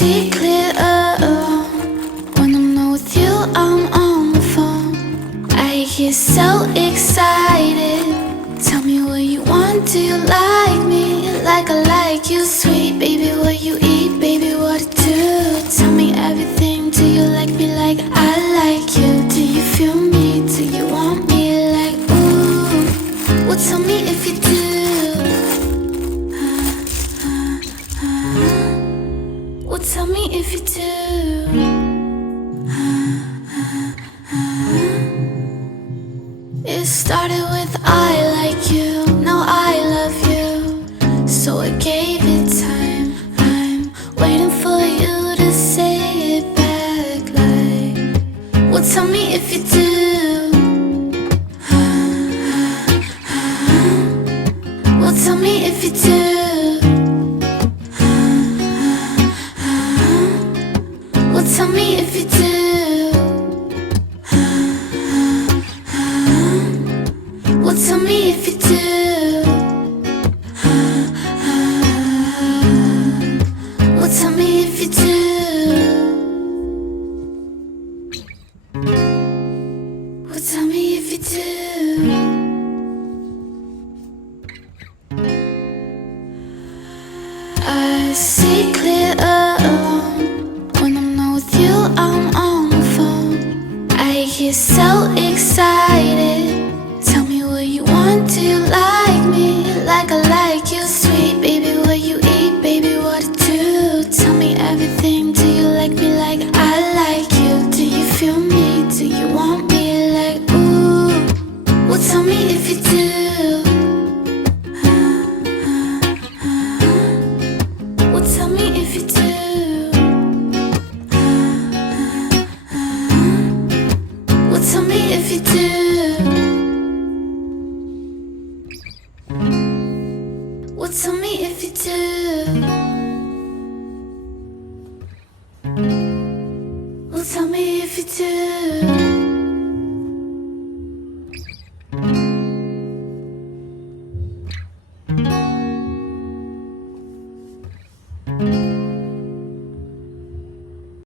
see clearer when I'm not with you. I'm on the phone. I get so excited. Tell me what you want. Do you like me like I like you? Sweet baby, what you eat, baby, what to do? Tell me everything. Do you like me like I like you? Do you feel me? Do you want me like ooh? Well, tell me if you do. Well, tell me if you do. It started with I like you, now I love you. So I gave it time. I'm waiting for you to say it back like. Well, tell me if you do. Well, tell me if you do. Well, tell me if you do. Well, tell me if you do. Well, tell me if you do. Well, tell me if you do. I see clearer when I'm not with you. I'm on the phone. I get so excited. Tell me what you want. Do you like me like I like you? Sweet baby, what you eat, baby, what to do? Tell me everything. Do you like me like I like you? Do you feel me? Do you want me like ooh? Well, tell me if you do. Well, tell me if you do. Well, tell me if you do. Well, tell me if you do. Well, tell me if you do.